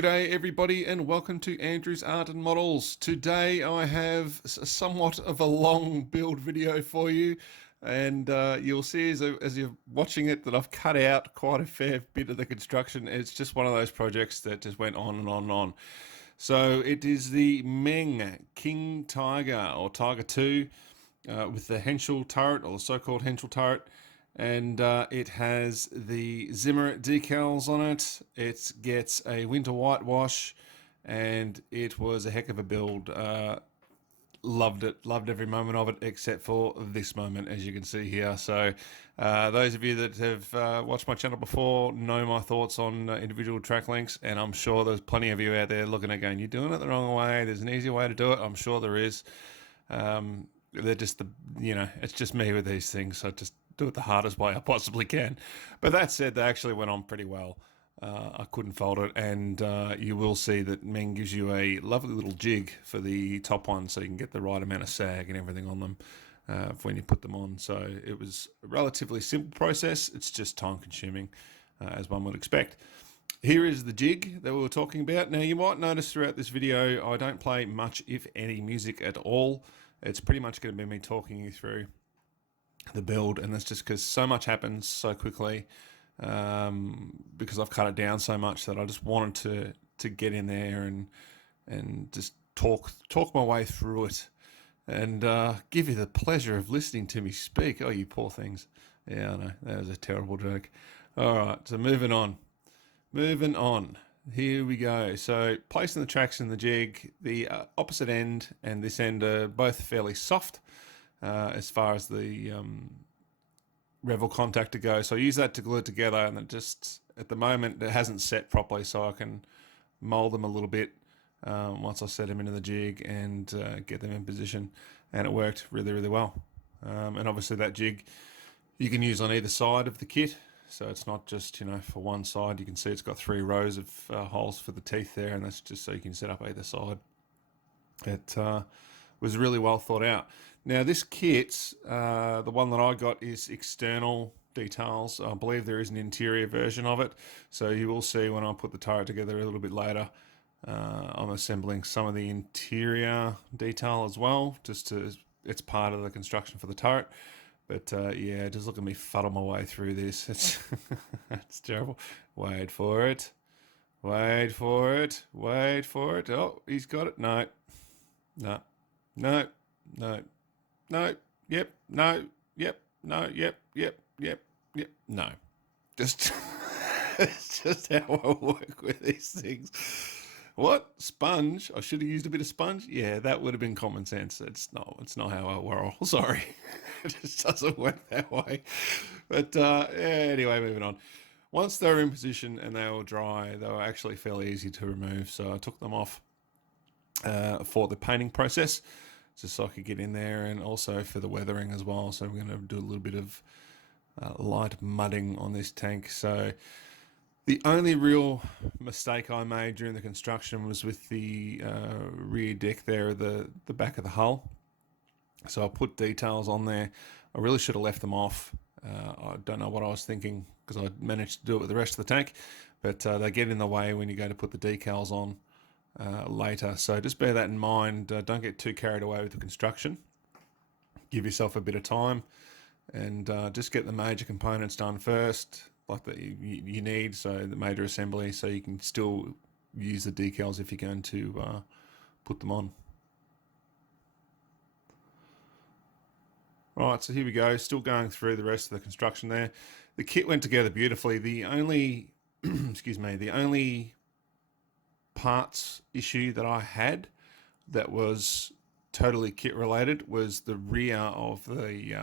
G'day everybody and welcome to Andrew's Art and Models. Today I have somewhat of a long build video for you, and you'll see as you're watching it that I've cut out quite a fair bit of the construction. It's just one of those projects that just went on and on and on. So it is the Meng King Tiger or Tiger 2 with the Henschel turret, or the so-called Henschel turret. And it has the Zimmerit decals on it. It gets a winter whitewash, and it was a heck of a build. Loved it, loved every moment of it, except for this moment, as you can see here. So those of you that have watched my channel before know my thoughts on individual track links, and I'm sure there's plenty of you out there looking at going, you're doing it the wrong way, there's an easier way to do it. I'm sure there is. They're just it's just me with these things, so just do it the hardest way I possibly can. But that said, they actually went on pretty well. I couldn't fault it, and you will see that Meng gives you a lovely little jig for the top one, so you can get the right amount of sag and everything on them when you put them on. So it was a relatively simple process. It's just time consuming, as one would expect. Here is the jig that we were talking about. Now, you might notice throughout this video I don't play much, if any, music at all. It's pretty much going to be me talking you through the build, and that's just because so much happens so quickly, because I've cut it down so much that I just wanted to get in there and just talk my way through it, and give you the pleasure of listening to me speak. Oh, you poor things. Yeah, I know, that was a terrible joke. All right, so moving on. Here we go. So placing the tracks in the jig, the opposite end and this end are both fairly soft as far as the Revel contactor goes. So I use that to glue it together, and it just, at the moment, it hasn't set properly, so I can mold them a little bit once I set them into the jig and get them in position, and it worked really, really well. And obviously that jig you can use on either side of the kit. So it's not just, for one side. You can see it's got 3 rows of holes for the teeth there, and that's just so you can set up either side. It was really well thought out. Now this kit, the one that I got, is external details. I believe there is an interior version of it. So you will see when I put the turret together a little bit later, I'm assembling some of the interior detail as well, it's part of the construction for the turret. But yeah, just look at me fuddle my way through this. It's terrible. Wait for it. Oh, he's got it. No. Yep. No. Just, it's just how I work with these things. What? Sponge? I should have used a bit of sponge? Yeah, that would have been common sense. It's not how I roll. Sorry. It just doesn't work that way. But yeah, anyway, moving on. Once they were in position and they were dry, they were actually fairly easy to remove. So I took them off for the painting process, just so I could get in there, and also for the weathering as well. So we're going to do a little bit of light mudding on this tank. So the only real mistake I made during the construction was with the rear deck there, the back of the hull. So I put details on there. I really should have left them off. I don't know what I was thinking, because I managed to do it with the rest of the tank, but they get in the way when you go to put the decals on later. So just bear that in mind. Don't get too carried away with the construction. Give yourself a bit of time, and just get the major components done first, like that you need, so the major assembly, so you can still use the decals if you're going to put them on. Right, so here we go, still going through the rest of the construction there. The kit went together beautifully. The only, the only parts issue that I had that was totally kit related was the rear of the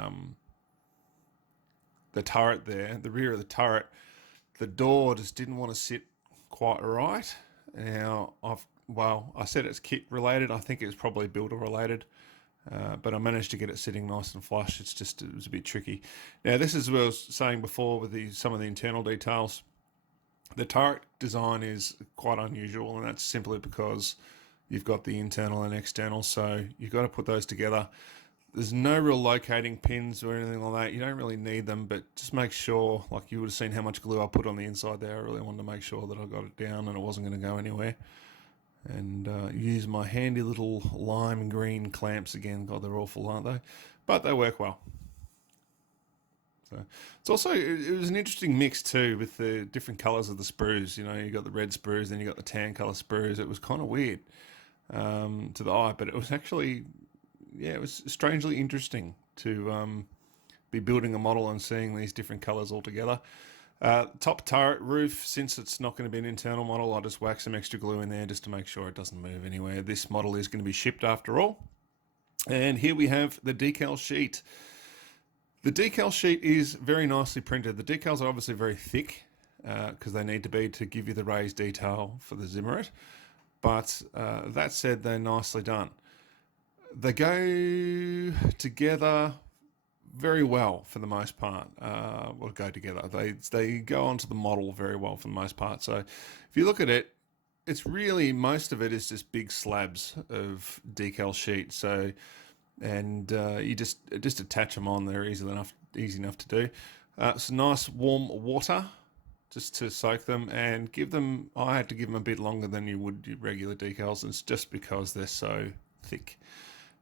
turret there, the rear of the turret. The door just didn't want to sit quite right. Now, I said it's kit related. I think it was probably builder related. But I managed to get it sitting nice and flush. It was a bit tricky. Now, this is what I was saying before with some of the internal details. The turret design is quite unusual, and that's simply because you've got the internal and external, so you've got to put those together. There's no real locating pins or anything like that. You don't really need them, but just make sure, like you would have seen how much glue I put on the inside there. I really wanted to make sure that I got it down and it wasn't going to go anywhere. And use my handy little lime green clamps again. God, they're awful, aren't they? But they work well. So it's also, it was an interesting mix too with the different colours of the sprues. You know, you got the red sprues, then you got the tan colour sprues. It was kind of weird to the eye, but it was actually, yeah, it was strangely interesting to be building a model and seeing these different colours all together. Top turret roof, since it's not going to be an internal model, I'll just whack some extra glue in there just to make sure it doesn't move anywhere. This model is going to be shipped after all. And here we have the decal sheet. The decal sheet is very nicely printed. The decals are obviously very thick because they need to be to give you the raised detail for the Zimmerit. But that said, they're nicely done. They go together very well for the most part. Well, go together. They go onto the model very well for the most part. So if you look at it, it's really, most of it is just big slabs of decal sheet. So, and you just attach them on. They're easy enough to do. It's nice warm water just to soak them and give them. I had to give them a bit longer than you would your regular decals. It's just because they're so thick.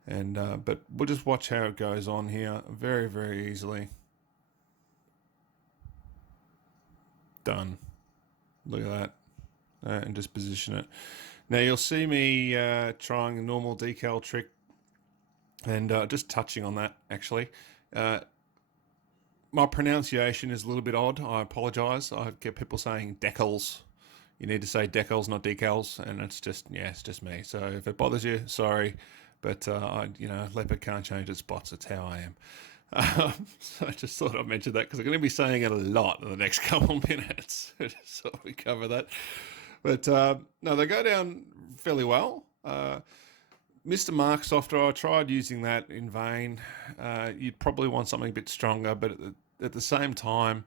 And but we'll just watch how it goes on here very, very easily. Done. Look at that. And just position it. Now you'll see me trying a normal decal trick and just touching on that actually. My pronunciation is a little bit odd. I apologise. I get people saying Decals. You need to say Decals, not decals, and it's just, yeah, it's just me. So if it bothers you, sorry. But leopard can't change its spots. It's how I am. So I just thought I'd mention that because I'm going to be saying it a lot in the next couple of minutes. So we cover that. But no, they go down fairly well. Mr. Mark software, I tried using that in vain. You'd probably want something a bit stronger, but at the same time,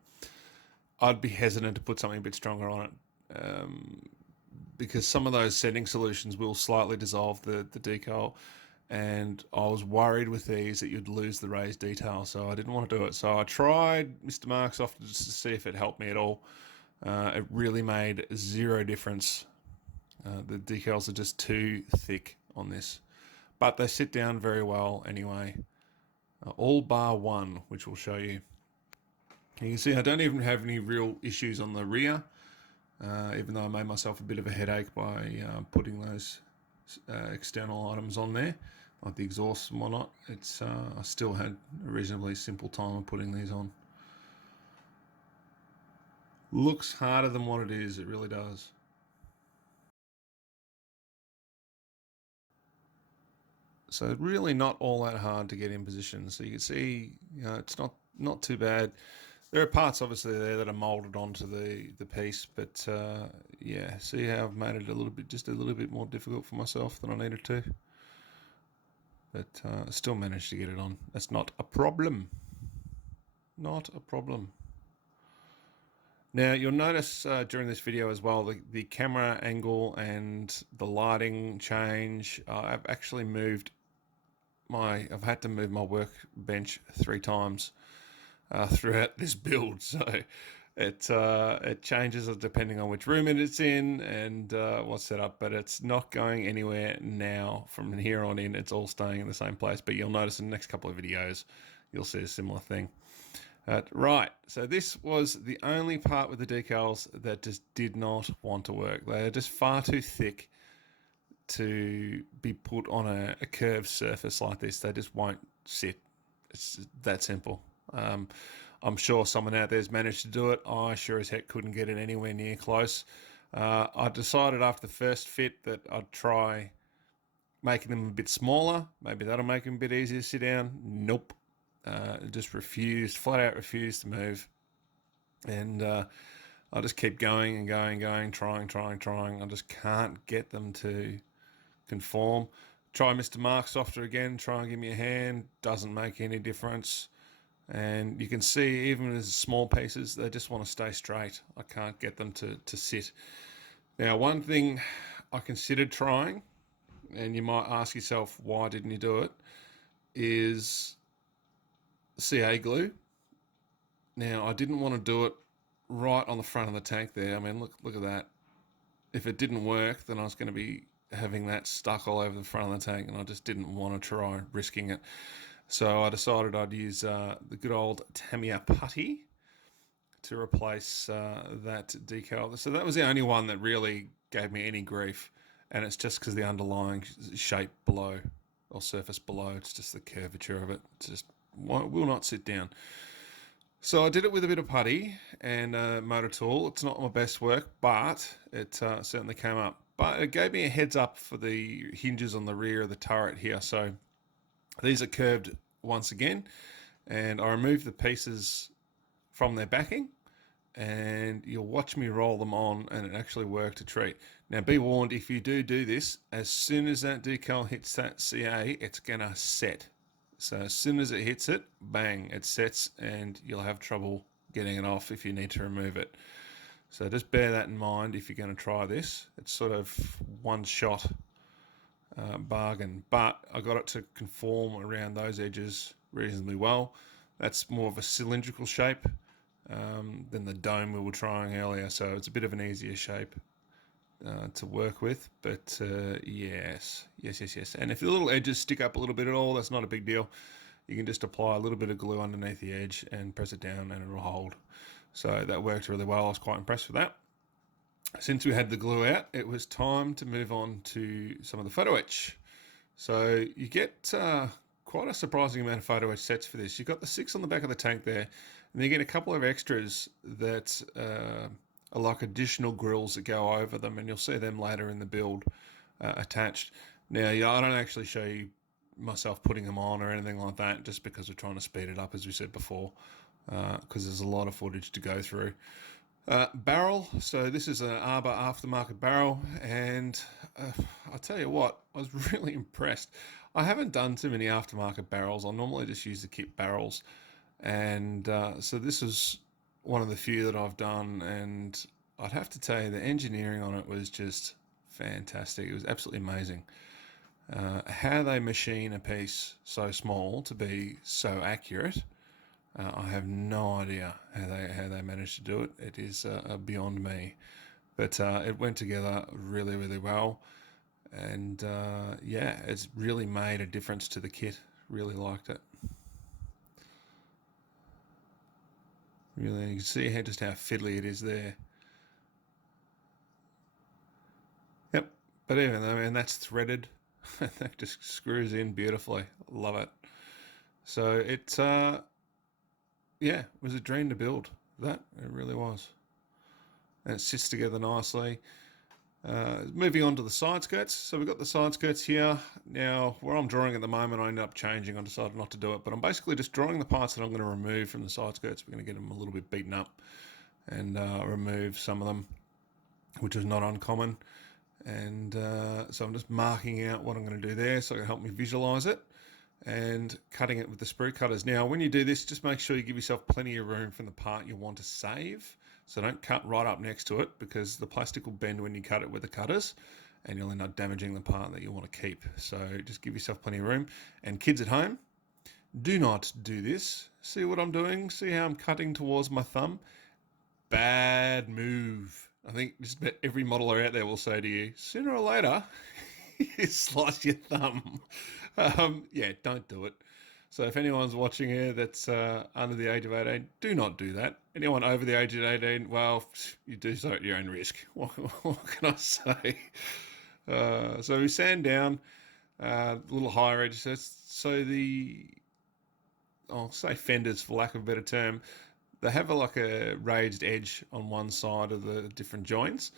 I'd be hesitant to put something a bit stronger on it because some of those setting solutions will slightly dissolve the decal. And I was worried with these that you'd lose the raised detail, so I didn't want to do it. So I tried Mr. Mark's off just to see if it helped me at all. It really made zero difference. The decals are just too thick on this, but they sit down very well anyway. All bar one, which we'll show you. You can see I don't even have any real issues on the rear, even though I made myself a bit of a headache by putting those external items on there, like the exhaust and whatnot. It's I still had a reasonably simple time of putting these on. Looks harder than what it is, it really does. So really not all that hard to get in position. So you can see, it's not too bad. There are parts obviously there that are molded onto the piece, but yeah, see how I've made it just a little bit more difficult for myself than I needed to. But I still managed to get it on. That's not a problem. Not a problem. Now you'll notice during this video as well, the camera angle and the lighting change. I've actually I've had to move my workbench 3 times throughout this build, so it changes depending on which room it's in and what's set up, but it's not going anywhere now. From here on in, it's all staying in the same place, but you'll notice in the next couple of videos you'll see a similar thing. Right, so this was the only part with the decals that just did not want to work. They are just far too thick to be put on a curved surface like this. They just won't sit. It's that simple. I'm sure someone out there's managed to do it. I sure as heck couldn't get it anywhere near close. I decided after the first fit that I'd try making them a bit smaller. Maybe that'll make them a bit easier to sit down. Nope. Just flat out refused to move. And I just keep going and going, trying. I just can't get them to conform. Try Mr. Mark software again, try and give me a hand. Doesn't make any difference. And you can see even as small pieces, they just want to stay straight. I can't get them to sit. Now, one thing I considered trying, and you might ask yourself, why didn't you do it? is CA glue. Now, I didn't want to do it right on the front of the tank there. I mean, look at that. If it didn't work, then I was going to be having that stuck all over the front of the tank, and I just didn't want to try risking it. So I decided I'd use the good old Tamiya putty to replace that decal. So that was the only one that really gave me any grief, and it's just because the underlying shape below, or surface below, it's just the curvature of it. It just will not sit down. So I did it with a bit of putty and a motor tool. It's not my best work, but it certainly came up. But it gave me a heads up for the hinges on the rear of the turret here. So these are curved once again, and I removed the pieces from their backing, and you'll watch me roll them on, and it actually worked a treat. Now be warned, if you do this, as soon as that decal hits that CA, it's gonna set. So as soon as it hits it, bang, it sets, and you'll have trouble getting it off if you need to remove it. So just bear that in mind if you're going to try this. It's sort of one shot bargain, but I got it to conform around those edges reasonably well. That's more of a cylindrical shape than the dome we were trying earlier, so it's a bit of an easier shape to work with. But yes. And if the little edges stick up a little bit at all, that's not a big deal. You can just apply a little bit of glue underneath the edge and press it down, and it'll hold. So that worked really well. I was quite impressed with that. Since we had the glue out, it was time to move on to some of the photo etch. So you get quite a surprising amount of photo etch sets for this. You've got the 6 on the back of the tank there, and you get a couple of extras that are like additional grills that go over them, and you'll see them later in the build attached. Now, yeah, I don't actually show you myself putting them on or anything like that, just because we're trying to speed it up, as we said before, because there's a lot of footage to go through. Barrel, so this is an Arbor aftermarket barrel, and I'll tell you what, I was really impressed. I haven't done too many aftermarket barrels. I normally just use the kit barrels, and so this is one of the few that I've done, and I'd have to tell you the engineering on it was just fantastic. It was absolutely amazing. How they machine a piece so small to be so accurate, I have no idea how they managed to do it. It is beyond me, but it went together really well, and yeah, it's really made a difference to the kit. Really liked it. Really, you can see just how fiddly it is there. Yep, but even though, and that's threaded, that just screws in beautifully. Love it. So it, yeah, it was a dream to build. That it really was, and it sits together nicely. Moving on to the side skirts. So we've got the side skirts here. Now, where I'm drawing at the moment, I ended up changing. I decided not to do it, but I'm basically just drawing the parts that I'm going to remove from the side skirts. We're going to get them a little bit beaten up and remove some of them, which is not uncommon. And so I'm just marking out what I'm going to do there so it can help me visualize it, and cutting it with the sprue cutters. Now, when you do this, just make sure you give yourself plenty of room from the part you want to save. So don't cut right up next to it, because the plastic will bend when you cut it with the cutters, and you'll end up damaging the part that you want to keep. So just give yourself plenty of room. And kids at home, do not do this. See what I'm doing? See how I'm cutting towards my thumb? Bad move. I think just about every modeler out there will say to you, sooner or later, you slice your thumb. Yeah, don't do it. So if anyone's watching here that's under the age of 18, do not do that. Anyone over the age of 18, well, you do so at your own risk. What can I say? So we sand down a little higher edge. So the, I'll say fenders for lack of a better term, they have like a raised edge on one side of the different joints.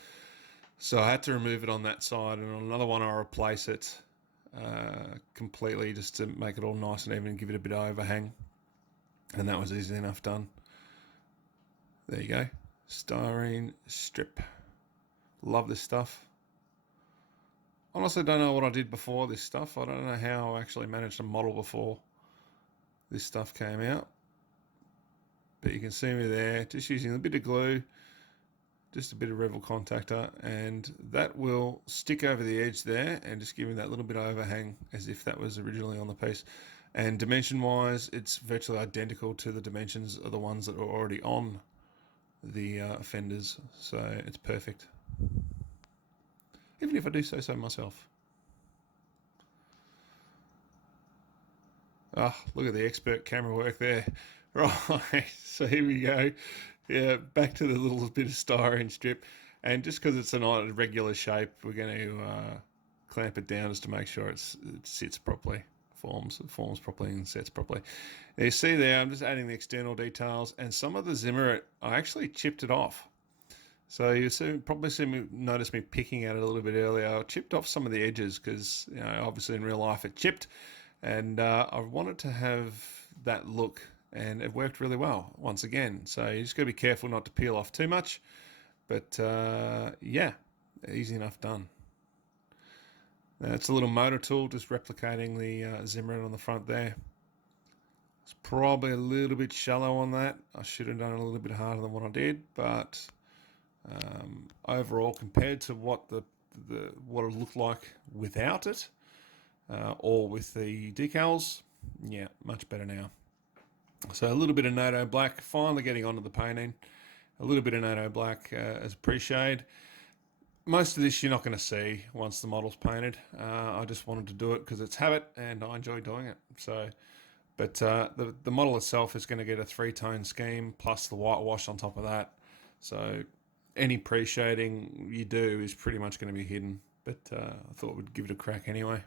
So I had to remove it on that side, and on another one I replace it completely just to make it all nice and even and give it a bit of overhang. And that was easy enough done. There you go. Styrene strip. Love this stuff. Honestly, don't know what I did before this stuff. I don't know how I actually managed to model before this stuff came out. But you can see me there, just using a bit of glue, just a bit of Revel contactor, and that will stick over the edge there and just give me that little bit of overhang as if that was originally on the piece. And dimension-wise, it's virtually identical to the dimensions of the ones that are already on the fenders, so it's perfect. Even if I do say so myself. Ah, oh, look at the expert camera work there. Right, so here we go. Yeah, back to the little bit of styrene strip. And just because it's not a regular shape, we're going to clamp it down just to make sure it sits properly, forms properly and sets properly. Now you see there, I'm just adding the external details, and some of the Zimmerit, I actually chipped it off. So you probably notice me picking at it a little bit earlier. I chipped off some of the edges because, you know, obviously in real life it chipped, and I wanted to have that look, and it worked really well once again. So you just got to be careful not to peel off too much, but yeah, easy enough done. Now it's a little motor tool, just replicating the Zimmerit on the front there. It's probably a little bit shallow on that. I should have done it a little bit harder than what I did, but overall, compared to what what it looked like without it, or with the decals, yeah, much better now. So a little bit of NATO black, finally getting onto the painting. A little bit of NATO black as pre-shade. Most of this you're not going to see once the model's painted. I just wanted to do it because it's habit and I enjoy doing it. So, but the model itself is going to get a 3-tone scheme plus the whitewash on top of that. So any pre-shading you do is pretty much going to be hidden. But I thought we'd give it a crack anyway.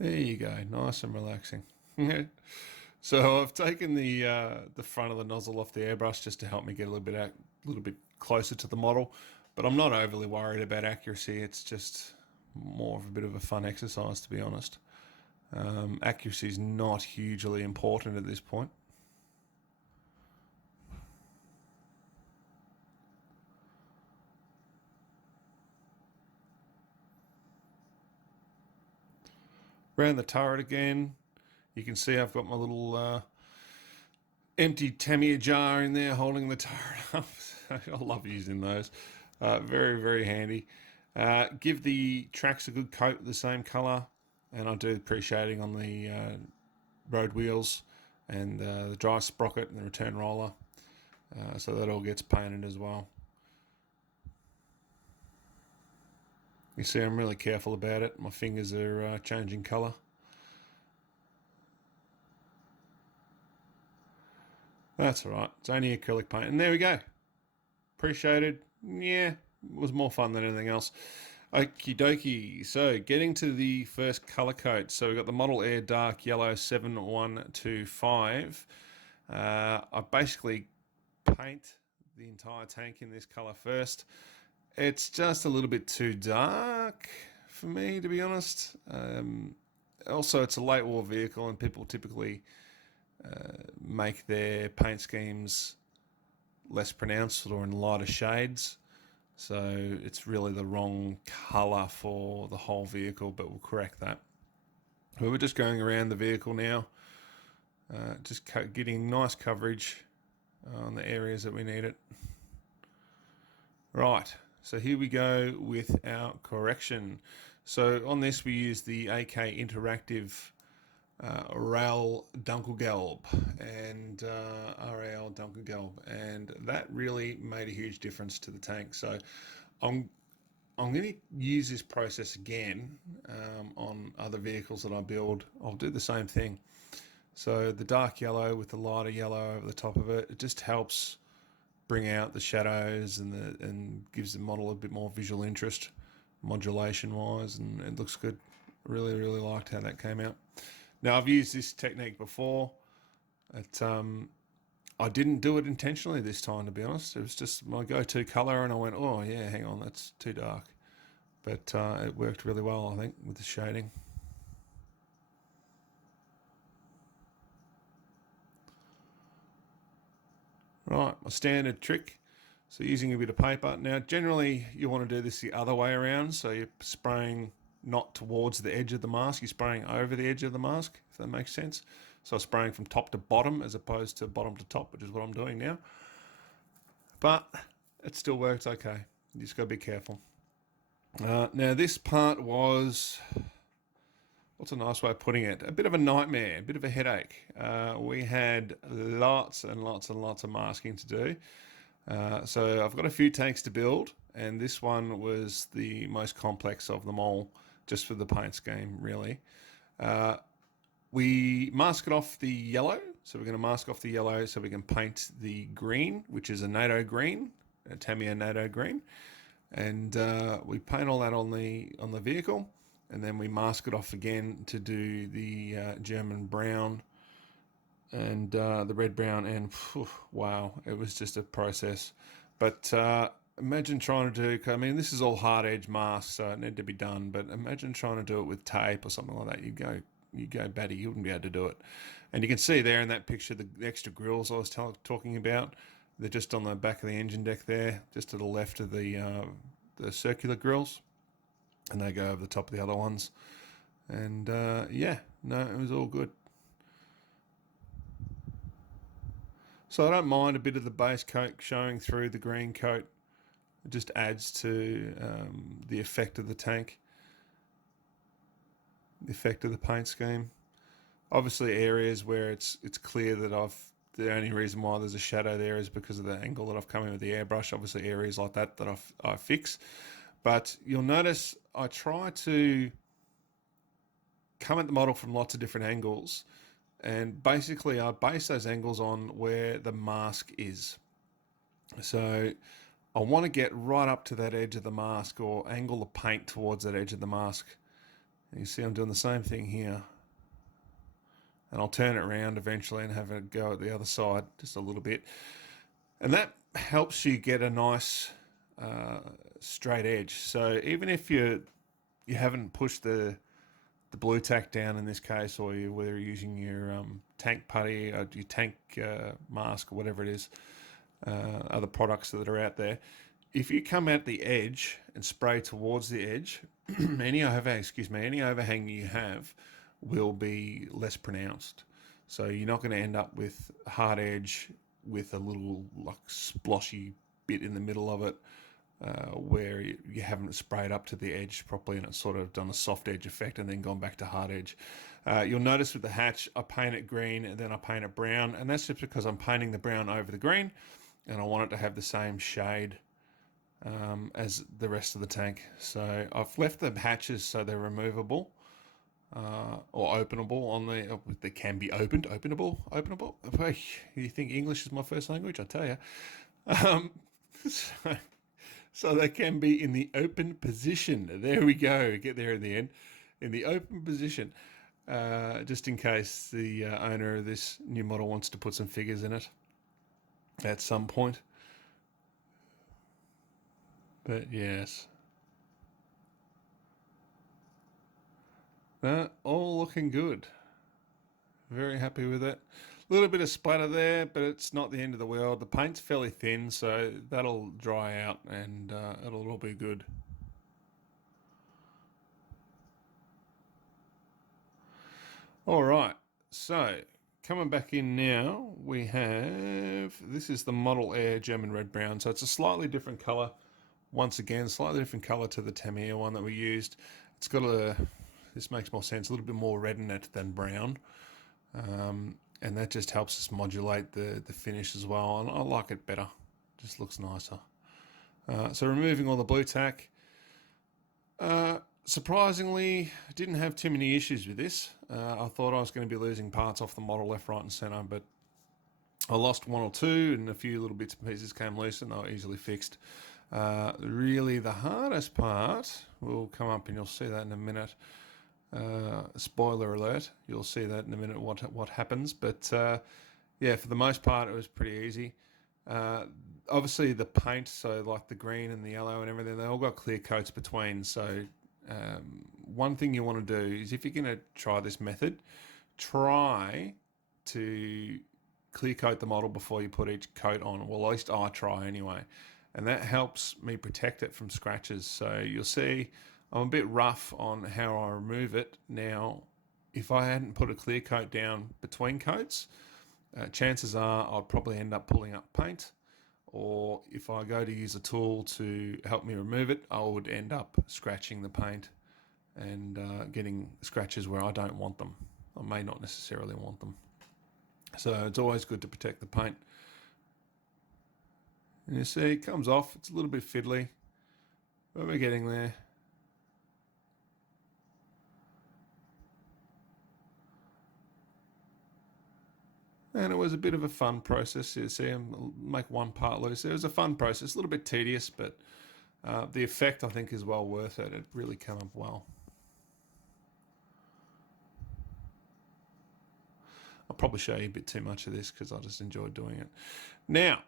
There you go, nice and relaxing. So I've taken the front of the nozzle off the airbrush just to help me get a little bit closer to the model, but I'm not overly worried about accuracy. It's just more of a bit of a fun exercise, to be honest. Accuracy is not hugely important at this point. Around the turret again, you can see I've got my little empty Tamiya jar in there holding the turret up. I love using those. Very, very handy. Give the tracks a good coat the same colour, and I do the pre-shading on the road wheels and the drive sprocket and the return roller, so that all gets painted as well. You see I'm really careful about it. My fingers are changing colour. That's all right. It's only acrylic paint. And there we go. Pre-shaded. Yeah, it was more fun than anything else. Okie dokie. So getting to the first colour coat. So we've got the Model Air Dark Yellow 7125. I basically paint the entire tank in this colour first. It's just a little bit too dark for me, to be honest. Also, it's a late war vehicle, and people typically make their paint schemes less pronounced or in lighter shades. So it's really the wrong colour for the whole vehicle, but we'll correct that. We're just going around the vehicle now, just getting nice coverage on the areas that we need it. Right. So here we go with our correction. So on this we use the AK Interactive RAL Dunkelgelb and RAL Dunkelgelb, and that really made a huge difference to the tank. So I'm going to use this process again on other vehicles that I build. I'll do the same thing. So the dark yellow with the lighter yellow over the top of it, it just helps bring out the shadows and gives the model a bit more visual interest, modulation wise, and it looks good. Really, really liked how that came out. Now I've used this technique before. I didn't do it intentionally this time, to be honest. It was just my go-to color, and I went, oh yeah, hang on, that's too dark. But it worked really well, I think, with the shading. Right, my standard trick. So using a bit of paper. Now, generally, you want to do this the other way around. So you're spraying not towards the edge of the mask. You're spraying over the edge of the mask, if that makes sense. So spraying from top to bottom as opposed to bottom to top, which is what I'm doing now. But it still works okay. You just got to be careful. Now this part was, what's a nice way of putting it? A bit of a nightmare, a bit of a headache. We had lots and lots and lots of masking to do. So I've got a few tanks to build, and this one was the most complex of them all, just for the paint scheme, really. We mask it off the yellow, so we're going to mask off the yellow so we can paint the green, which is a NATO green, a Tamiya NATO green, and we paint all that on the vehicle, and then we mask it off again to do the German brown and the red brown, and phew, wow, it was just a process. But imagine trying to do, I mean, this is all hard edge masks, so it needed to be done, but imagine trying to do it with tape or something like that. You'd go batty, you wouldn't be able to do it. And you can see there in that picture the extra grills I was talking about. They're just on the back of the engine deck there, just to the left of the circular grills, and they go over the top of the other ones. And yeah, no, it was all good. So I don't mind a bit of the base coat showing through the green coat. It just adds to the effect of the tank, the effect of the paint scheme. Obviously, areas where it's clear that the only reason why there's a shadow there is because of the angle that I've come in with the airbrush. Obviously, areas like that I fix. But you'll notice I try to come at the model from lots of different angles, and basically I base those angles on where the mask is. So I want to get right up to that edge of the mask, or angle the paint towards that edge of the mask. And you see I'm doing the same thing here. And I'll turn it around eventually and have a go at the other side just a little bit. And that helps you get a nice straight edge. So even if you haven't pushed the blue tack down in this case, or whether you're using your tank putty or your tank mask or whatever it is, other products that are out there, if you come at the edge and spray towards the edge, any overhang you have will be less pronounced. So you're not going to end up with a hard edge with a little like sploshy bit in the middle of it, where you haven't sprayed up to the edge properly and it's sort of done a soft edge effect and then gone back to hard edge. You'll notice with the hatch, I paint it green and then I paint it brown, and that's just because I'm painting the brown over the green and I want it to have the same shade as the rest of the tank. So I've left the hatches so they're removable. Or openable on they can be openable. You think English is my first language? I tell you. So, so they can be in the open position. There we go. Get there in the end. In the open position. Just in case the owner of this new model wants to put some figures in it at some point. But yes. All looking good. Very happy with it. A little bit of splatter there, but it's not the end of the world. The paint's fairly thin, so that'll dry out and it'll all be good. All right, so coming back in now, we have, this is the Model Air German Red Brown. So it's a slightly different color. Once again, slightly different color to the Tamiya one that we used. It's got this makes more sense, a little bit more red in it than brown. And that just helps us modulate the finish as well. And I like it better, just looks nicer. So removing all the blue tack. Surprisingly, didn't have too many issues with this. I thought I was going to be losing parts off the model left, right and centre, but I lost one or two and a few little bits and pieces came loose and they were easily fixed. Really the hardest part will come up and you'll see that in a minute. Spoiler alert, you'll see that in a minute what happens, but yeah, for the most part it was pretty easy. Obviously the paint, so like the green and the yellow and everything, they all got clear coats between. So one thing you want to do is, if you're going to try this method, try to clear coat the model before you put each coat on. Well, at least I try anyway, and that helps me protect it from scratches. So you'll see I'm a bit rough on how I remove it. Now, if I hadn't put a clear coat down between coats, chances are I'd probably end up pulling up paint, or if I go to use a tool to help me remove it, I would end up scratching the paint and getting scratches where I don't want them. I may not necessarily want them. So it's always good to protect the paint. And you see it comes off. It's a little bit fiddly, but we're getting there. And it was a bit of a fun process. You see him make one part loose. It was a fun process, a little bit tedious, but the effect I think is well worth it. It really came up well. I'll probably show you a bit too much of this because I just enjoyed doing it. Now,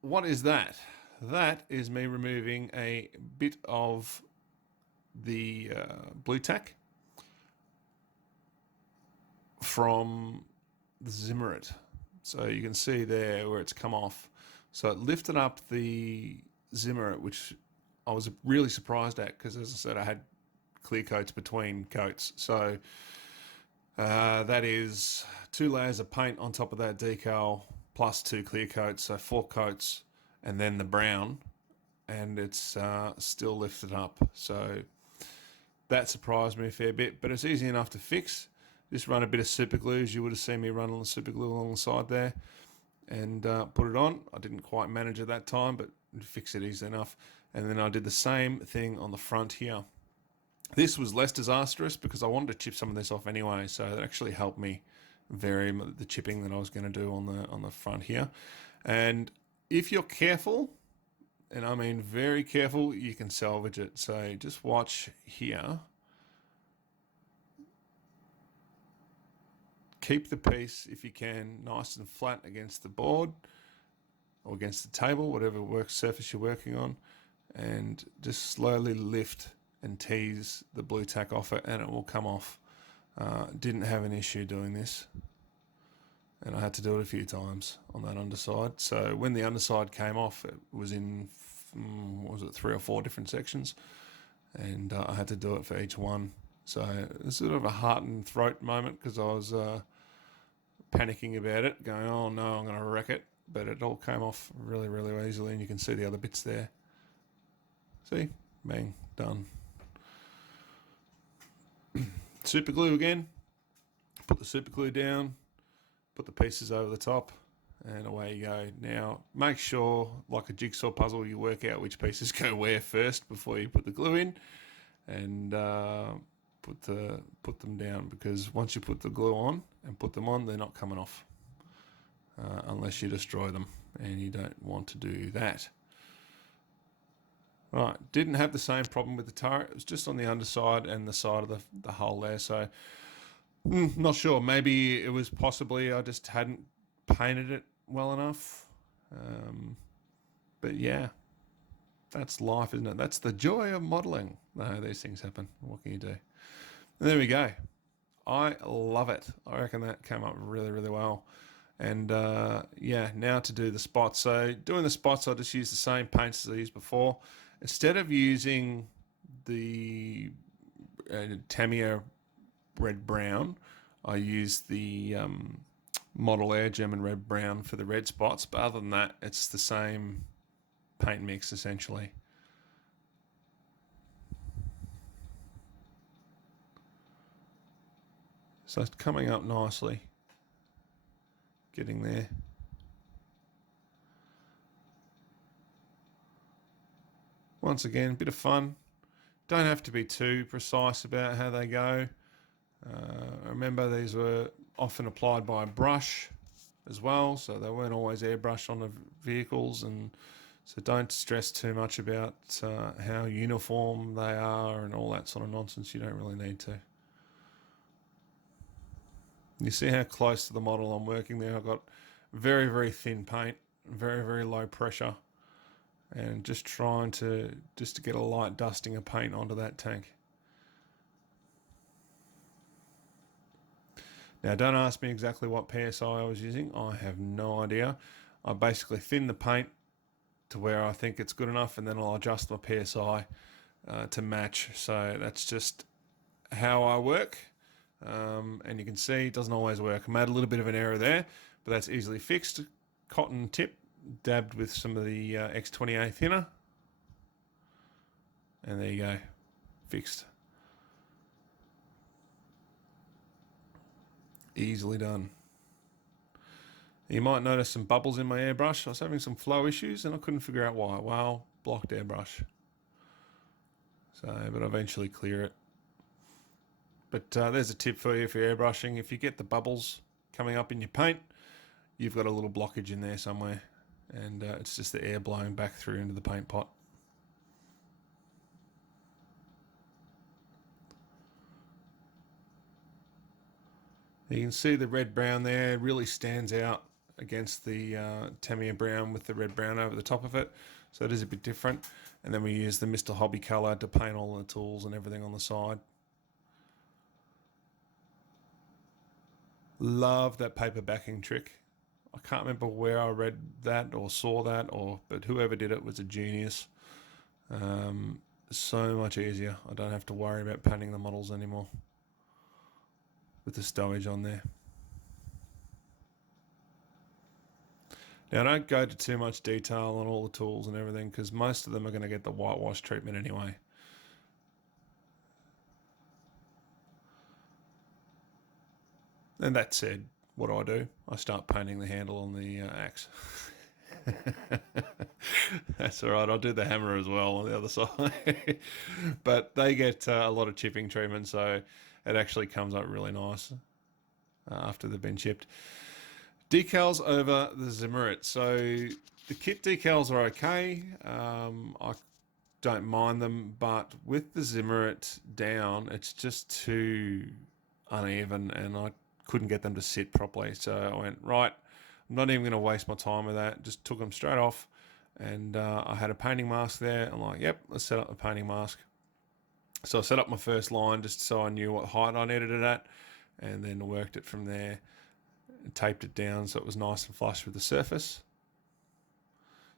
what is that? That is me removing a bit of the blue tack from the Zimmerit. So you can see there where it's come off. So it lifted up the Zimmerit, which I was really surprised at because, as I said, I had clear coats between coats. So that is 2 layers of paint on top of that decal plus 2 clear coats, so 4 coats, and then the brown, and it's still lifted up. So that surprised me a fair bit, but it's easy enough to fix. Just run a bit of super glue, as you would have seen me run on the super glue along the side there, and put it on. I didn't quite manage at that time, but fix it easy enough. And then I did the same thing on the front here. This was less disastrous because I wanted to chip some of this off anyway, so that actually helped me vary the chipping that I was going to do on the front here. And if you're careful, and I mean very careful, you can salvage it. So just watch here. Keep the piece, if you can, nice and flat against the board or against the table, whatever work surface you're working on, and just slowly lift and tease the blue tack off it, and it will come off. Didn't have an issue doing this, and I had to do it a few times on that underside. So when the underside came off, it was in, what was it, 3 or 4 different sections, and I had to do it for each one. So it's sort of a heart and throat moment because I was panicking about it, going, oh no, I'm going to wreck it. But it all came off really, really easily, and you can see the other bits there. See? Bang, done. Super glue again. Put the super glue down, put the pieces over the top, and away you go. Now, make sure, like a jigsaw puzzle, you work out which pieces go where first before you put the glue in, and put them down, because once you put the glue on and put them on, they're not coming off unless you destroy them, and you don't want to do that. Right, didn't have the same problem with the turret. It was just on the underside and the side of the hull there. So, not sure. Maybe it was possibly I just hadn't painted it well enough. But yeah, that's life, isn't it? That's the joy of modelling. No, these things happen. What can you do? And there we go. I love it. I reckon that came up really, really well. And yeah, now to do the spots. So doing the spots, I just use the same paints as I used before. Instead of using the Tamiya red brown, I use the Model Air German red brown for the red spots. But other than that, it's the same paint mix essentially. So it's coming up nicely, getting there. Once again, a bit of fun. Don't have to be too precise about how they go. Remember, these were often applied by a brush as well, so they weren't always airbrushed on the vehicles, and so don't stress too much about how uniform they are and all that sort of nonsense. You don't really need to. You see how close to the model I'm working there. I've got very, very thin paint, very, very low pressure, and just trying to get a light dusting of paint onto that tank. Now, don't ask me exactly what PSI I was using. I have no idea. I basically thin the paint to where I think it's good enough, and then I'll adjust my PSI to match. So that's just how I work. And you can see it doesn't always work. I made a little bit of an error there, but that's easily fixed. Cotton tip dabbed with some of the X28 thinner, and there you go, fixed. Easily done. You might notice some bubbles in my airbrush. I was having some flow issues and I couldn't figure out why. Well, blocked airbrush. So, but I'll eventually clear it. But there's a tip for you for airbrushing. If you get the bubbles coming up in your paint, you've got a little blockage in there somewhere. And it's just the air blowing back through into the paint pot. You can see the red-brown there really stands out against the Tamiya brown with the red-brown over the top of it. So it is a bit different. And then we use the Mr. Hobby colour to paint all the tools and everything on the side. Love that paper backing trick. I can't remember where I read that or saw that, but whoever did it was a genius. So much easier. I don't have to worry about painting the models anymore with the stowage on there. Now, don't go to too much detail on all the tools and everything because most of them are going to get the whitewash treatment anyway. And that said, what do? I start painting the handle on the axe. That's all right. I'll do the hammer as well on the other side. But they get a lot of chipping treatment, so it actually comes up really nice after they've been chipped. Decals over the Zimmerit. So the kit decals are okay. I don't mind them, but with the Zimmerit down, it's just too uneven and I couldn't get them to sit properly. So I went, right, I'm not even going to waste my time with that. Just took them straight off and I had a painting mask there. I'm like, yep, let's set up the painting mask. So I set up my first line just so I knew what height I needed it at and then worked it from there. Taped it down so it was nice and flush with the surface.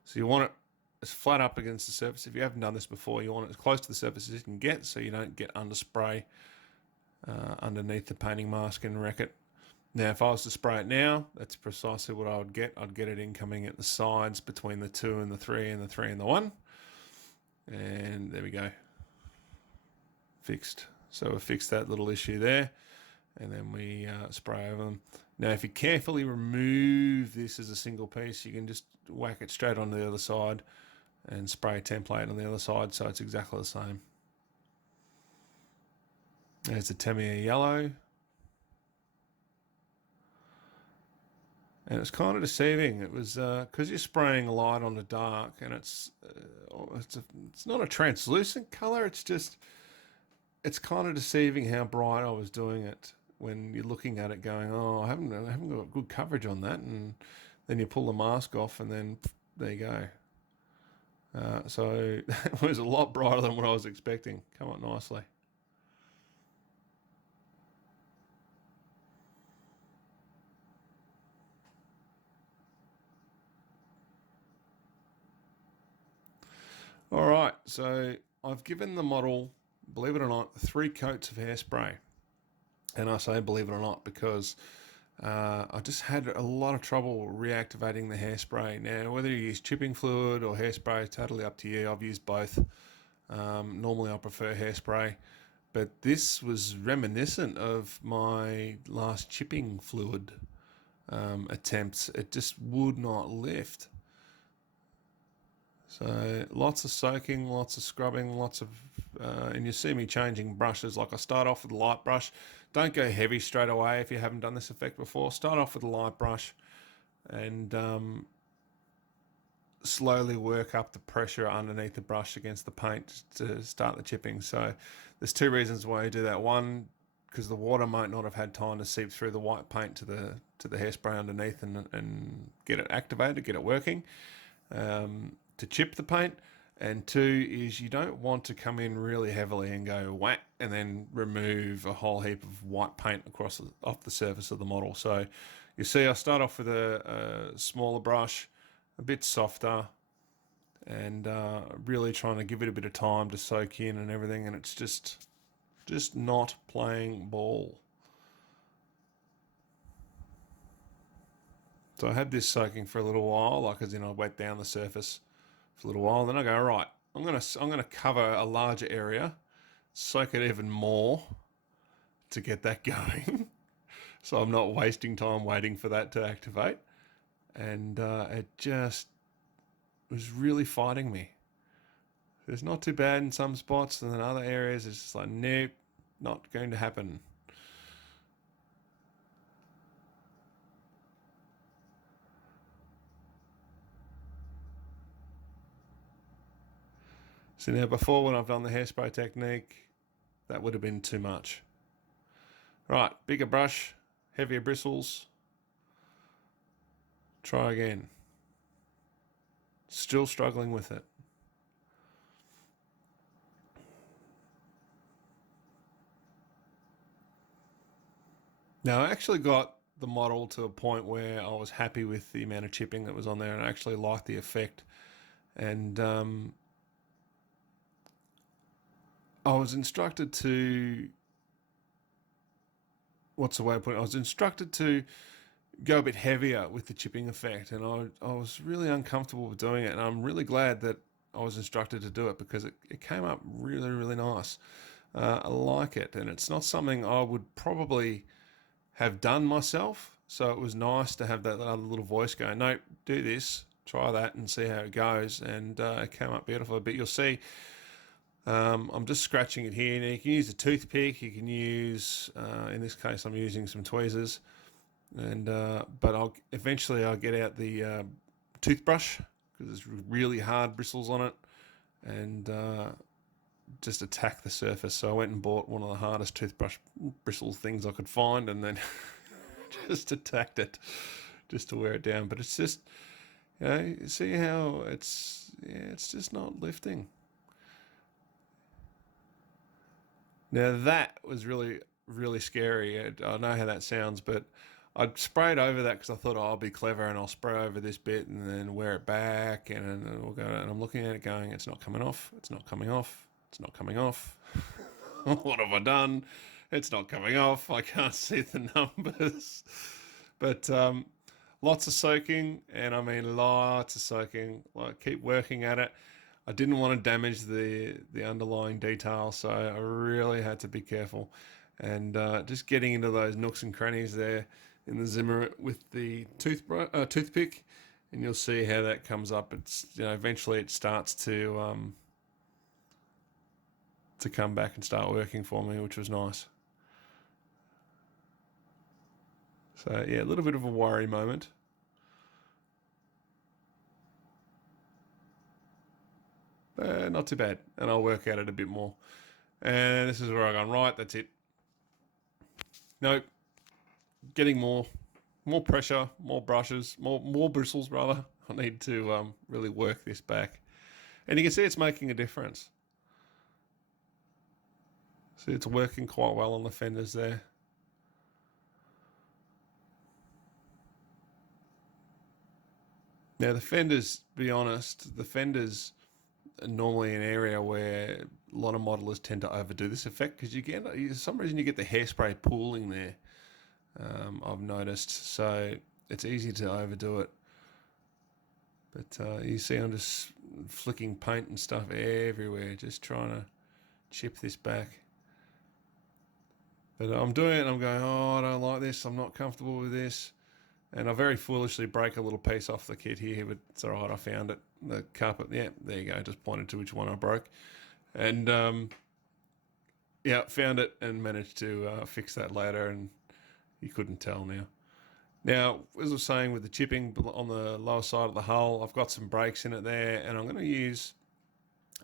So you want it as flat up against the surface. If you haven't done this before, you want it as close to the surface as you can get so you don't get underspray underneath the painting mask and wreck it. Now, if I was to spray it now, that's precisely what I would get. I'd get it incoming at the sides between the 2 and the 3 and the 3 and the 1. And there we go. Fixed. So we've fixed that little issue there. And then we spray over them. Now, if you carefully remove this as a single piece, you can just whack it straight on the other side and spray a template on the other side so it's exactly the same. There's a Tamiya yellow. And it's kind of deceiving. It was because you're spraying light on the dark and it's not a translucent color. It's kind of deceiving how bright I was doing it. When you're looking at it going, oh, I haven't got good coverage on that. And then you pull the mask off and then there you go. So it was a lot brighter than what I was expecting. Come on nicely. All right, so I've given the model, believe it or not, 3 coats of hairspray. And I say believe it or not because I just had a lot of trouble reactivating the hairspray. Now, whether you use chipping fluid or hairspray, totally up to you. I've used both. Normally I prefer hairspray, but this was reminiscent of my last chipping fluid attempts. It just would not lift. So lots of soaking, lots of scrubbing, and you see me changing brushes. Like I start off with a light brush. Don't go heavy straight away if you haven't done this effect before. Start off with a light brush and slowly work up the pressure underneath the brush against the paint to start the chipping. So there's 2 reasons why you do that. One, because the water might not have had time to seep through the white paint to the hairspray underneath and get it activated, get it working. To chip the paint, and 2 is you don't want to come in really heavily and go whack and then remove a whole heap of white paint off the surface of the model. So you see I start off with a smaller brush, a bit softer, and really trying to give it a bit of time to soak in and everything, and it's just not playing ball. So I had this soaking for a little while, like as in I wet down the surface for a little while. Then I go, right, I'm gonna cover a larger area, soak it even more to get that going. So I'm not wasting time waiting for that to activate. And it just was really fighting me. It's not too bad in some spots, and then other areas it's just like, nope, not going to happen. So now before, when I've done the hairspray technique, that would have been too much. Right, bigger brush, heavier bristles. Try again. Still struggling with it. Now I actually got the model to a point where I was happy with the amount of chipping that was on there and I actually liked the effect. And I was instructed to, what's the way of putting it? I was instructed to go a bit heavier with the chipping effect, and I was really uncomfortable with doing it, and I'm really glad that I was instructed to do it because it came up really, really nice. I like it, and it's not something I would probably have done myself, so it was nice to have that other little voice going, no, do this, try that and see how it goes, and it came up beautiful. But you'll see I'm just scratching it here. Now you can use a toothpick, you can use, in this case I'm using some tweezers, and but I'll get out the toothbrush because there's really hard bristles on it, and just attack the surface. So I went and bought one of the hardest toothbrush bristle things I could find, and then just attacked it just to wear it down. But it's just, see how it's just not lifting. Now that was really, really scary. I know how that sounds, but I sprayed over that because I thought, oh, I'll be clever and I'll spray over this bit and then wear it back, and then we'll go. And I'm looking at it going, it's not coming off. It's not coming off. It's not coming off. What have I done? It's not coming off. I can't see the numbers. But lots of soaking, and I mean lots of soaking. Like, keep working at it. I didn't want to damage the underlying detail, so I really had to be careful. And just getting into those nooks and crannies there in the Zimmerit with the toothpick, and you'll see how that comes up. It's, eventually it starts to come back and start working for me, which was nice. So yeah, a little bit of a worry moment. Not too bad, and I'll work at it a bit more. And this is where I've gone, right, that's it. Nope, getting more pressure, more brushes, more bristles rather. I need to really work this back. And you can see it's making a difference. See, it's working quite well on the fenders there. Now the fenders, to be honest, the fenders are normally an area where a lot of modelers tend to overdo this effect because for some reason you get the hairspray pooling there. I've noticed, so it's easy to overdo it. But you see, I'm just flicking paint and stuff everywhere, just trying to chip this back. But I'm doing it and I'm going, oh, I don't like this. I'm not comfortable with this. And I very foolishly break a little piece off the kit here, but it's all right. I found it. The carpet, yeah, there you go. Just pointed to which one I broke. And yeah, found it and managed to fix that later, and you couldn't tell now. Now, as I was saying, with the chipping on the lower side of the hull, I've got some breaks in it there, and I'm going to use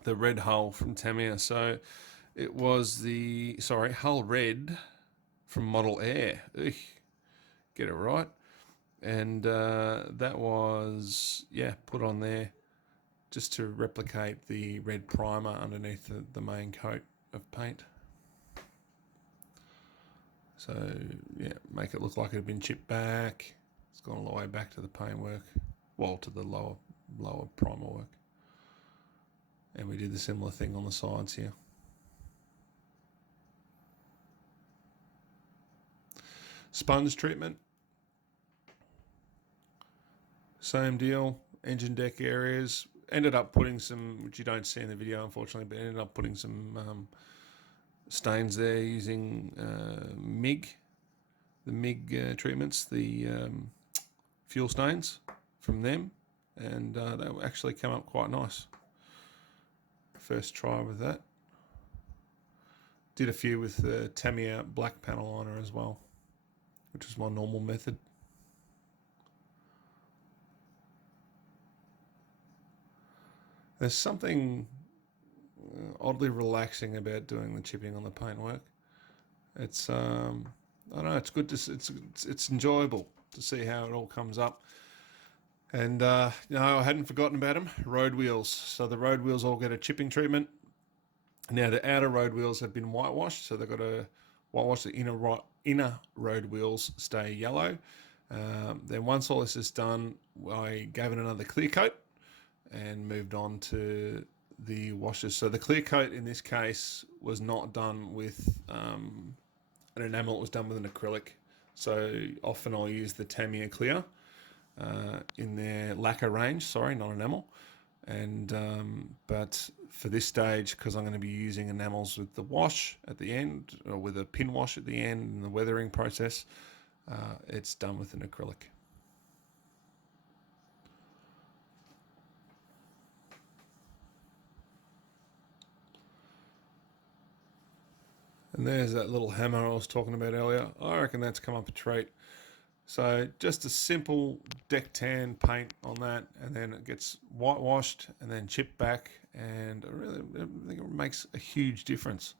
the red hull from Tamiya. So it was Hull Red from Model Air. Ugh, get it right. And that was, put on there just to replicate the red primer underneath the main coat of paint. So, make it look like it had been chipped back. It's gone all the way back to the paintwork, to the lower primer work. And we did the similar thing on the sides here. Sponge treatment. same deal. Engine deck areas. Ended up putting some, which you don't see in the video unfortunately, but ended up putting some stains there using MIG, the MIG treatments, the fuel stains from them, and they actually come up quite nice. First try with that. Did a few with the Tamiya black panel liner as well, which is my normal method. There's something oddly relaxing about doing the chipping on the paintwork. It's I don't know. It's good to it's enjoyable to see how it all comes up. And you know, I hadn't forgotten about them. Road wheels. So the road wheels all get a chipping treatment. Now the outer road wheels have been whitewashed, so they've got to whitewash the inner road wheels stay yellow. Then once all this is done, I gave it another clear coat and moved on to the washes. So the clear coat in this case was not done with an enamel, it was done with an acrylic. So often I'll use the Tamiya Clear in their lacquer range, sorry, not enamel. And but for this stage, because I'm going to be using enamels with the wash at the end, or with a pin wash at the end in the weathering process, it's done with an acrylic. And there's that little hammer I was talking about earlier. I reckon that's come up a treat. So just a simple deck tan paint on that, and then it gets whitewashed and then chipped back, and I think it makes a huge difference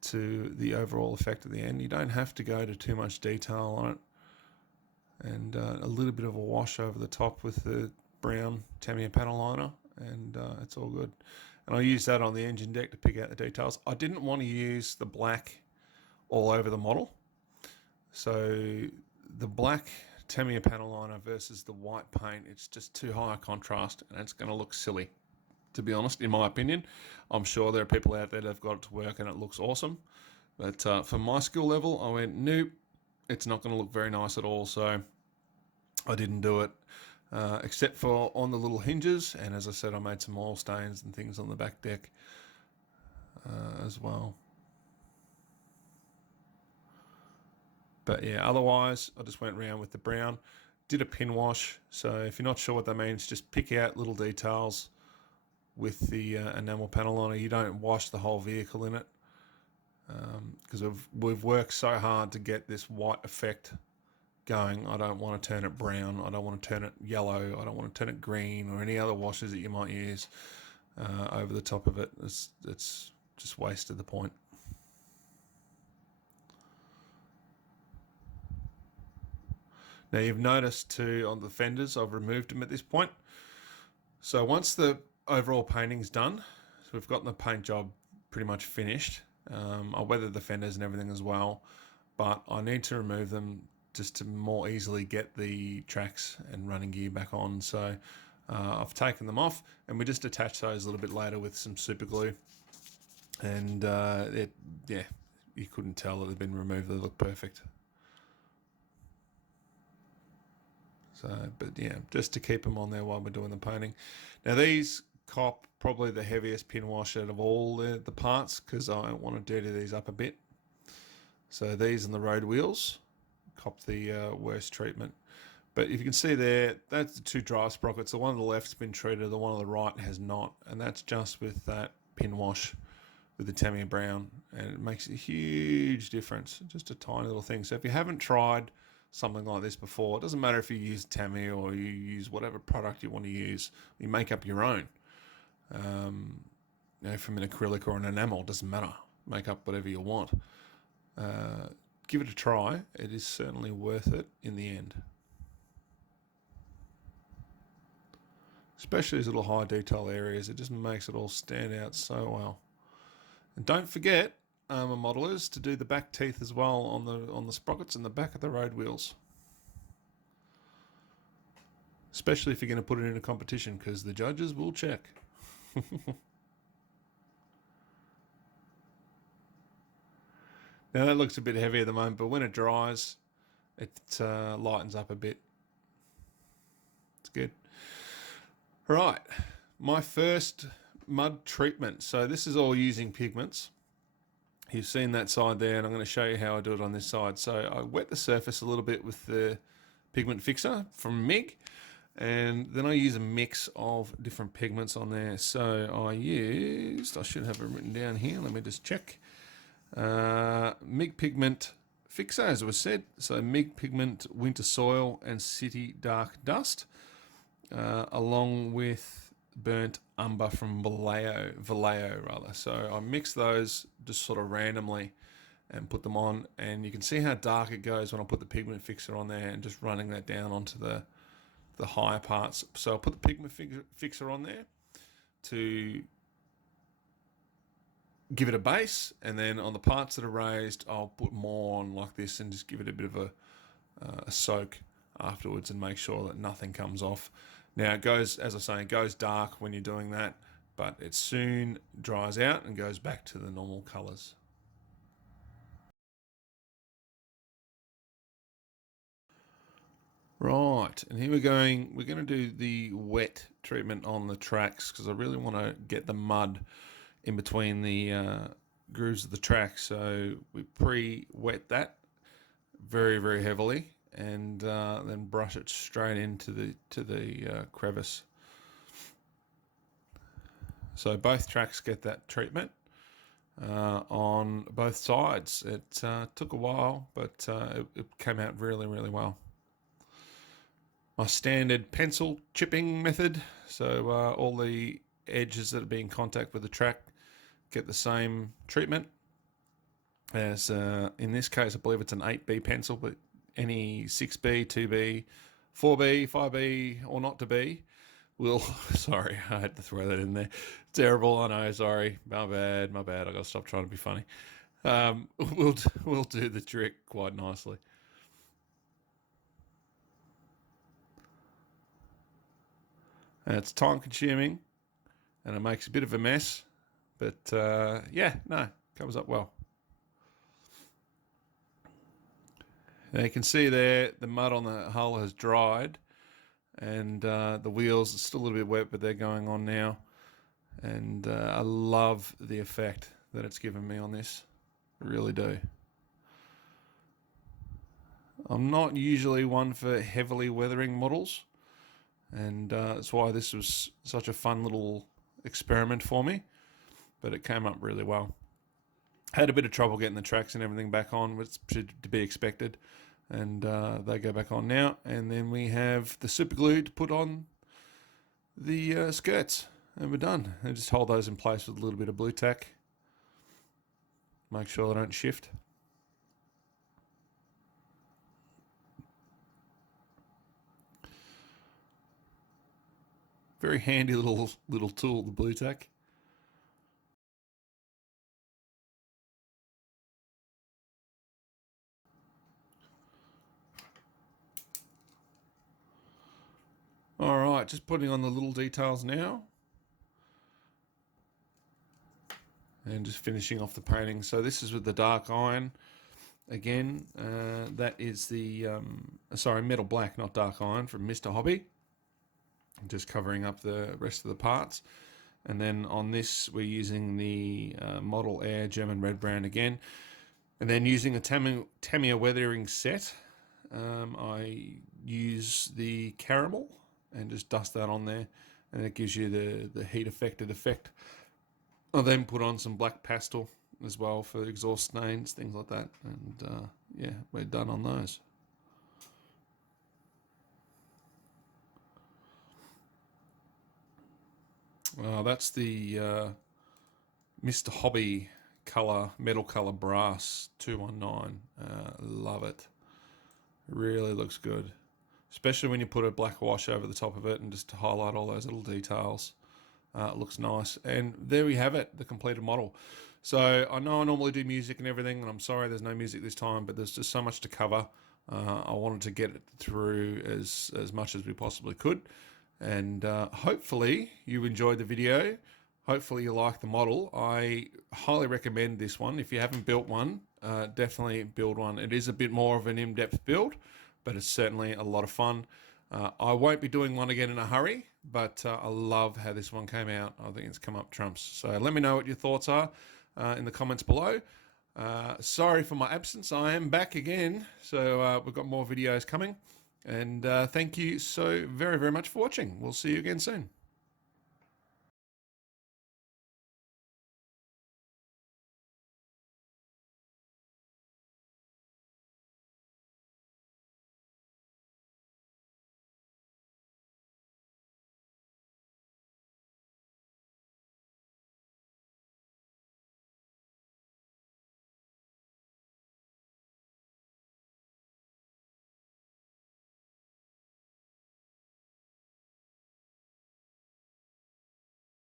to the overall effect at the end. You don't have to go to too much detail on it, and a little bit of a wash over the top with the brown Tamiya panel liner, and it's all good. And I use that on the engine deck to pick out the details. I didn't want to use the black all over the model, so the black Tamiya panel liner versus the white paint, it's just too high a contrast, and it's going to look silly, to be honest, in my opinion. I'm sure there are people out there that have got it to work and it looks awesome, but for my skill level, I went, nope, it's not going to look very nice at all, so I didn't do it, except for on the little hinges, and as I said, I made some oil stains and things on the back deck as well. But yeah, otherwise, I just went around with the brown, did a pin wash. So if you're not sure what that means, just pick out little details with the enamel panel liner. You don't wash the whole vehicle in it, because we've worked so hard to get this white effect going. I don't want to turn it brown. I don't want to turn it yellow. I don't want to turn it green or any other washes that you might use over the top of it. It's just wasted the point. Now you've noticed too on the fenders, I've removed them at this point. So once the overall painting's done, so we've gotten the paint job pretty much finished. I weathered the fenders and everything as well, but I need to remove them just to more easily get the tracks and running gear back on. So I've taken them off, and we just attach those a little bit later with some super glue. And yeah, you couldn't tell that they've been removed. They look perfect. So, but yeah, just to keep them on there while we're doing the painting. Now these cop probably the heaviest pin wash out of all the parts, because I want to dirty these up a bit. So these and the road wheels cop the worst treatment. But if you can see there, that's the two dry sprockets. The one on the left's been treated, the one on the right has not. And that's just with that pin wash with the Tamiya brown. And it makes a huge difference, just a tiny little thing. So if you haven't tried something like this before, it doesn't matter if you use Tamiya or you use whatever product you want to use, you make up your own. You know, from an acrylic or an enamel, doesn't matter. Make up whatever you want. Give it a try. It is certainly worth it in the end. Especially these little high detail areas, it just makes it all stand out so well. And don't forget, modelers, to do the back teeth as well on the sprockets and the back of the road wheels. Especially if you're going to put it in a competition, because the judges will check. Now that looks a bit heavy at the moment, but when it dries, it lightens up a bit. good. Right, my first mud treatment. So this is all using pigments. You've seen that side there, and I'm going to show you how I do it on this side. So I wet the surface a little bit with the pigment fixer from Meng, and then I use a mix of different pigments on there. So I should have it written down here, let me just check. Meng pigment fixer, as it was said. So Meng pigment winter soil and city dark dust, along with burnt umber from Vallejo rather. So I mix those just sort of randomly and put them on, and you can see how dark it goes when I put the pigment fixer on there and just running that down onto the higher parts. So I'll put the pigment fixer on there to give it a base, and then on the parts that are raised I'll put more on like this and just give it a bit of a soak afterwards and make sure that nothing comes off. Now it goes, as I say, it goes dark when you're doing that, but it soon dries out and goes back to the normal colours. Right, and here we're going to do the wet treatment on the tracks, because I really want to get the mud in between the grooves of the track. So we pre-wet that very, very heavily, and then brush it straight into the crevice. So both tracks get that treatment on both sides. It took a while, but it came out really, really well. My standard pencil chipping method. So all the edges that are being in contact with the track get the same treatment as in this case I believe it's an 8B pencil, but any 6B, 2B, 4B, 5B or not to be will sorry, I had to throw that in there. Terrible, I know, sorry, my bad, I gotta stop trying to be funny. We'll do the trick quite nicely. And it's time consuming and it makes a bit of a mess, but yeah, no, comes up well. Now you can see there the mud on the hull has dried, and the wheels are still a little bit wet, but they're going on now, and I love the effect that it's given me on this. I really do. I'm not usually one for heavily weathering models, and that's why this was such a fun little experiment for me, but it came up really well. Had a bit of trouble getting the tracks and everything back on, which is to be expected, and they go back on now. And then we have the super glue to put on the skirts, and we're done. And just hold those in place with a little bit of blue tack. Make sure they don't shift. Very handy little tool, the blue tack. All right, just putting on the little details now. And just finishing off the painting. So this is with the dark iron. Again, that is the, metal black, not dark iron, from Mr. Hobby. Just covering up the rest of the parts. And then on this, we're using the Model Air German Red brand again. And then using a Tamiya weathering set, I use the caramel and just dust that on there, and it gives you the heat affected effect. I'll then put on some black pastel as well for exhaust stains, things like that, and yeah, we're done on those. That's the Mr. Hobby metal color brass 219. Love it. Really looks good, especially when you put a black wash over the top of it and just to highlight all those little details. It looks nice. And there we have it, the completed model. So I know I normally do music and everything, and I'm sorry there's no music this time, but there's just so much to cover. I wanted to get it through as much as we possibly could. And hopefully you enjoyed the video. Hopefully you like the model. I highly recommend this one. If you haven't built one, definitely build one. It is a bit more of an in-depth build, but it's certainly a lot of fun. I won't be doing one again in a hurry, but I love how this one came out. I think it's come up trumps. So let me know what your thoughts are in the comments below. Sorry for my absence. I am back again. So we've got more videos coming. And thank you so very, very much for watching. We'll see you again soon.